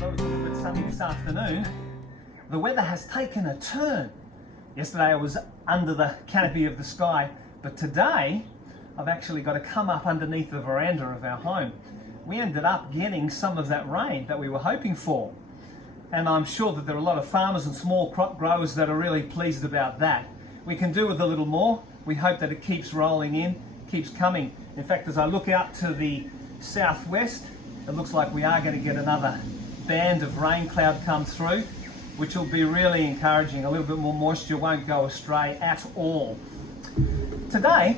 although it's a little bit sunny this afternoon, the weather has taken a turn. Yesterday I was under the canopy of the sky, but today I've actually got to come up underneath the veranda of our home. We ended up getting some of that rain that we were hoping for. And I'm sure that there are a lot of farmers and small crop growers that are really pleased about that. We can do with a little more. We hope that it keeps rolling in, keeps coming. In fact, as I look out to the southwest, it looks like we are going to get another band of rain cloud come through, which will be really encouraging. A little bit more moisture won't go astray at all. Today,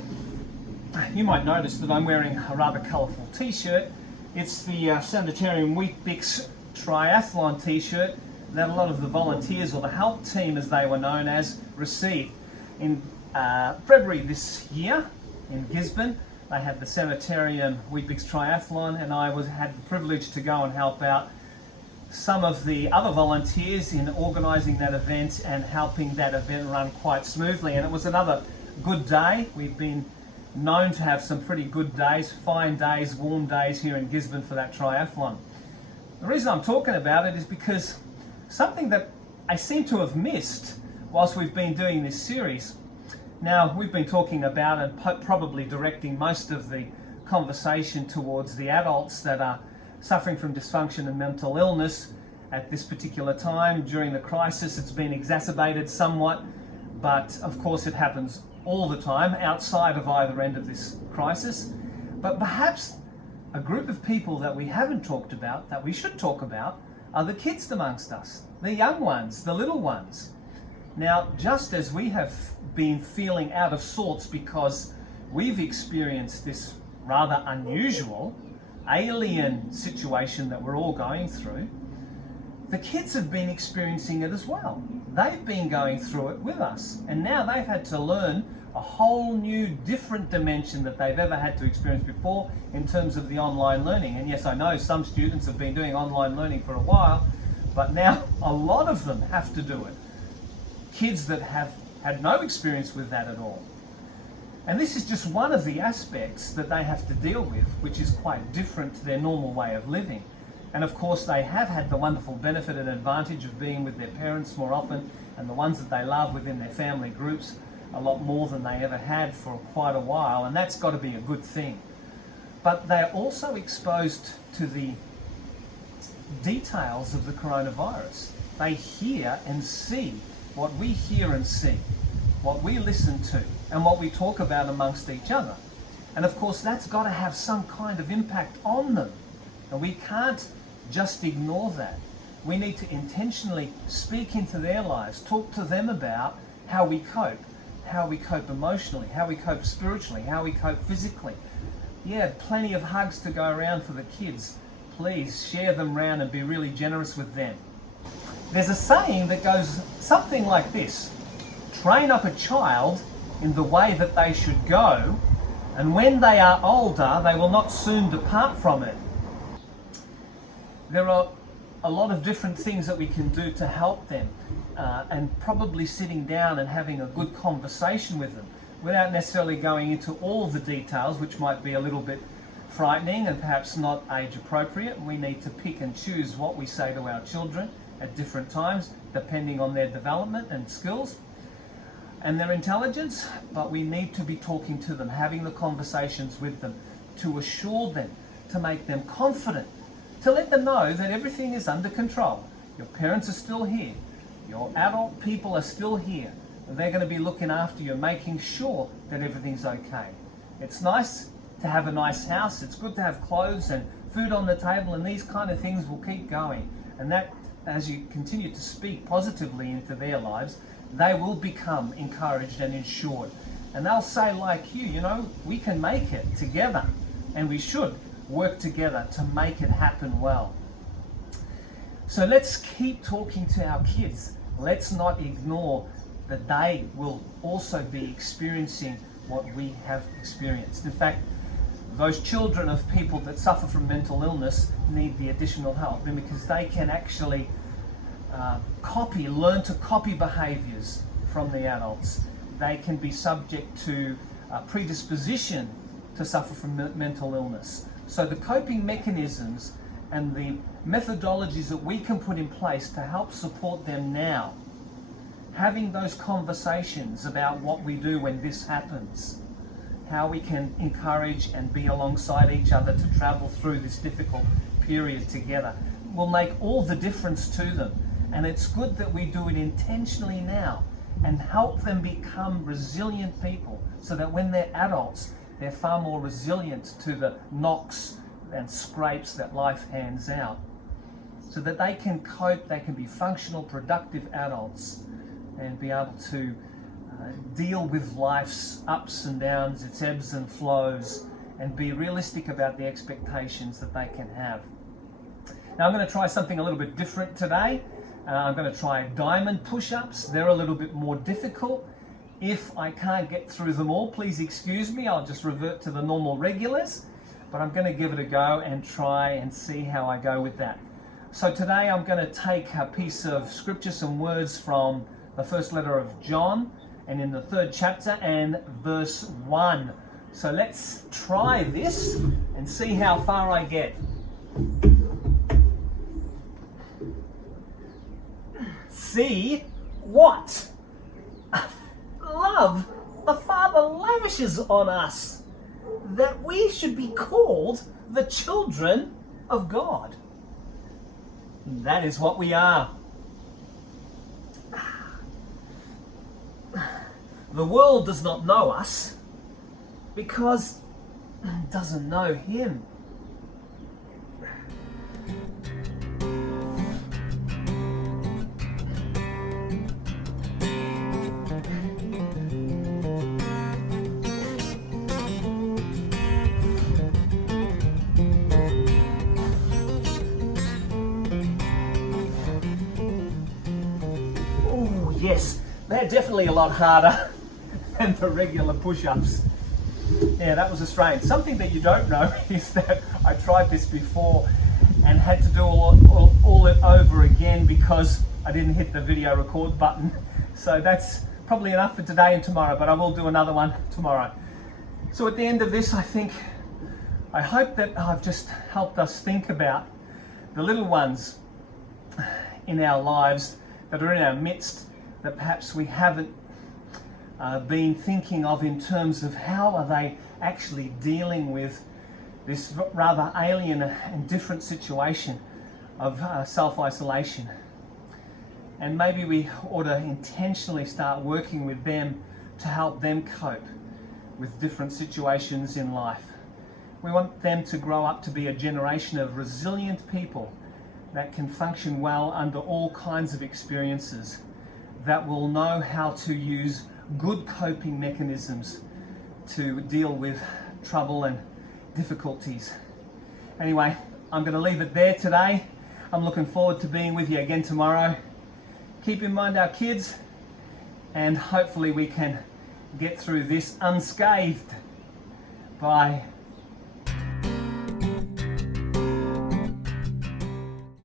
you might notice that I'm wearing a rather colourful t-shirt. It's the Sanitarium Weet-Bix triathlon t-shirt that a lot of the volunteers, or the help team as they were known as, received. In February this year in Gisborne, they had the Sanitarium Weet-Bix triathlon, and I had the privilege to go and help out some of the other volunteers in organising that event and helping that event run quite smoothly. And it was another good day. We've been known to have some pretty good days, fine days, warm days here in Gisborne for that triathlon. The reason I'm talking about it is because something that I seem to have missed whilst we've been doing this series. Now, we've been talking about and probably directing most of the conversation towards the adults that are suffering from dysfunction and mental illness at this particular time. During the crisis, it's been exacerbated somewhat, but of course it happens all the time outside of either end of this crisis. But perhaps a group of people that we haven't talked about, that we should talk about, are the kids amongst us, the young ones, the little ones. Now, just as we have been feeling out of sorts because we've experienced this rather unusual, alien situation that we're all going through, the kids have been experiencing it as well. They've been going through it with us, and now they've had to learn a whole new different dimension that they've ever had to experience before in terms of the online learning. And yes, I know some students have been doing online learning for a while, but now a lot of them have to do it. Kids that have had no experience with that at all. And this is just one of the aspects that they have to deal with, which is quite different to their normal way of living. And of course, they have had the wonderful benefit and advantage of being with their parents more often, and the ones that they love within their family groups a lot more than they ever had for quite a while, and that's got to be a good thing. But they're also exposed to the details of the coronavirus. They hear and see what we hear and see, what we listen to, and what we talk about amongst each other. And of course, that's got to have some kind of impact on them. And we can't just ignore that. We need to intentionally speak into their lives, talk to them about how we cope emotionally, how we cope spiritually, how we cope physically. Yeah, plenty of hugs to go around for the kids. Please share them around and be really generous with them. There's a saying that goes something like this: train up a child in the way that they should go, and when they are older, they will not soon depart from it. There are a lot of different things that we can do to help them, and probably sitting down and having a good conversation with them without necessarily going into all the details, which might be a little bit frightening and perhaps not age appropriate. We need to pick and choose what we say to our children at different times, depending on their development and skills and their intelligence, but we need to be talking to them, having the conversations with them, to assure them, to make them confident, to let them know that everything is under control. Your parents are still here. Your adult people are still here. They're going to be looking after you, making sure that everything's okay. It's nice to have a nice house. It's good to have clothes and food on the table, and these kind of things will keep going. And that, as you continue to speak positively into their lives, they will become encouraged and ensured. And they'll say like you know, we can make it together, and we should work together to make it happen well. So let's keep talking to our kids. Let's not ignore that they will also be experiencing what we have experienced. In fact, those children of people that suffer from mental illness need the additional help, and because they can actually learn to copy behaviours from the adults. They can be subject to predisposition to suffer from mental illness. So the coping mechanisms and the methodologies that we can put in place to help support them now. Having those conversations about what we do when this happens, how we can encourage and be alongside each other to travel through this difficult period together, will make all the difference to them. And it's good that we do it intentionally now and help them become resilient people, so that when they're adults, they're far more resilient to the knocks and scrapes that life hands out, so that they can cope, they can be functional, productive adults and be able to deal with life's ups and downs, its ebbs and flows, and be realistic about the expectations that they can have. Now I'm going to try something a little bit different today. I'm going to try diamond push-ups. They're a little bit more difficult. If I can't get through them all, please excuse me. I'll just revert to the normal regulars, but I'm going to give it a go and try and see how I go with that. So today I'm going to take a piece of scripture, some words from the first letter of John, and in the 3rd chapter and verse 1. So let's try this and see how far I get. See what love the Father lavishes on us, that we should be called the children of God. That is what we are. The world does not know us because it doesn't know Him. Oh, yes, they're definitely a lot harder than the regular push-ups. Yeah, that was a strain. Something that you don't know is that I tried this before and had to do all it over again because I didn't hit the video record button. So that's probably enough for today and tomorrow, but I will do another one tomorrow. So at the end of this, I hope that I've just helped us think about the little ones in our lives that are in our midst, that perhaps we haven't been thinking of in terms of how are they actually dealing with this rather alien and different situation of self-isolation. And maybe we ought to intentionally start working with them to help them cope with different situations in life. We want them to grow up to be a generation of resilient people that can function well under all kinds of experiences, that will know how to use good coping mechanisms to deal with trouble and difficulties. Anyway, I'm going to leave it there today. I'm looking forward to being with you again tomorrow. Keep in mind our kids, and hopefully we can get through this unscathed. Bye.